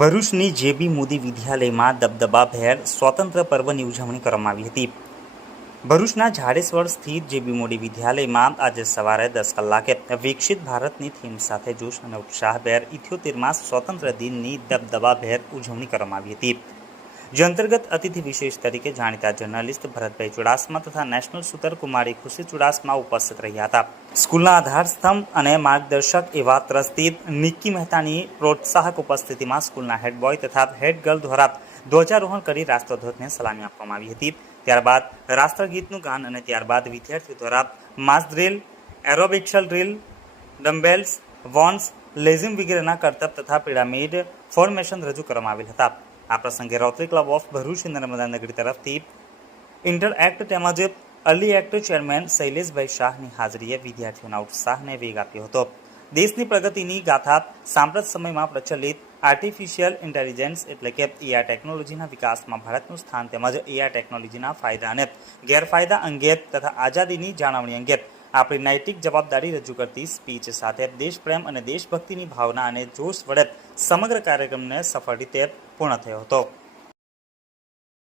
ભરૂચની જેબી મોદી વિદ્યાલયમાં દબદબાભેર સ્વાતંત્ર્ય પર્વની ઉજવણી કરવામાં આવી હતી. ભરૂચના ઝાડેશ્વર સ્થિત જેબી મોદી વિદ્યાલયમાં આજે સવારે દસ કલાકે વિકસિત ભારતની થીમ સાથે જોશ અને ઉત્સાહભેર ઇથ્યોતેરમાં સ્વતંત્ર દિનની દબદબાભેર ઉજવણી કરવામાં આવી હતી. જે અંતર્ગત અતિથિ વિશેષ તરીકે જાણીતા જર્નલિસ્ટ ભરતભાઈ ચુડાસમા તથા નેશનલ સુતર કુમારી ખુશી ચુડાસમા ઉપસ્થિત રહ્યા હતા. સ્કૂલના આધારસ્તંભ અને માર્ગદર્શક એવા ટ્રસ્ટી નિક્કી મહેતાની પ્રોત્સાહક ઉપસ્થિતિમાં સ્કૂલના હેડ બોય તથા હેડ ગર્લ દ્વારા ધ્વજારોહણ કરી રાષ્ટ્રધ્વજને સલામી આપવામાં આવી હતી. ત્યારબાદ રાષ્ટ્રગીતનું ગાન અને ત્યારબાદ વિદ્યાર્થીઓ દ્વારા માસ ડ્રીલ એરોબિક્સલ ડ્રીલ, ડમ્બેલ્સ, વોન્સ, લેઝિમ વગેરેના કરતબ તથા પિરામિડ ફોર્મેશન રજૂ કરવામાં આવેલ હતા. આ પ્રસંગે rotary club of Bharuch Narmada Nagari તરફથી ઇન્ટરએક્ટ તેમજ અર્લી એક્ટ ચેરમેન શૈલેષભાઈ શાહની હાજરીએ વિદ્યાર્થીઓના ઉત્સાહને વેગ આપ્યો હતો. દેશની પ્રગતિની ગાથા સાંપ્રત સમયમાં પ્રચલિત આર્ટિફિશિયલ ઇન્ટેલિજન્સ એટલે કે એઆઈ ટેકનોલોજીના વિકાસમાં ભારતનું સ્થાન તેમજ એઆઈ ટેકનોલોજીના ફાયદા અને ગેરફાયદા અંગે તથા આઝાદીની જાળવણી અંગે આપણી નૈતિક જવાબદારી રજૂ કરતી સ્પીચ સાથે દેશપ્રેમ અને દેશભક્તિની ભાવના અને જોશ વડે સમગ્ર કાર્યક્રમને સફળ રીતે પૂર્ણ થયો હતો.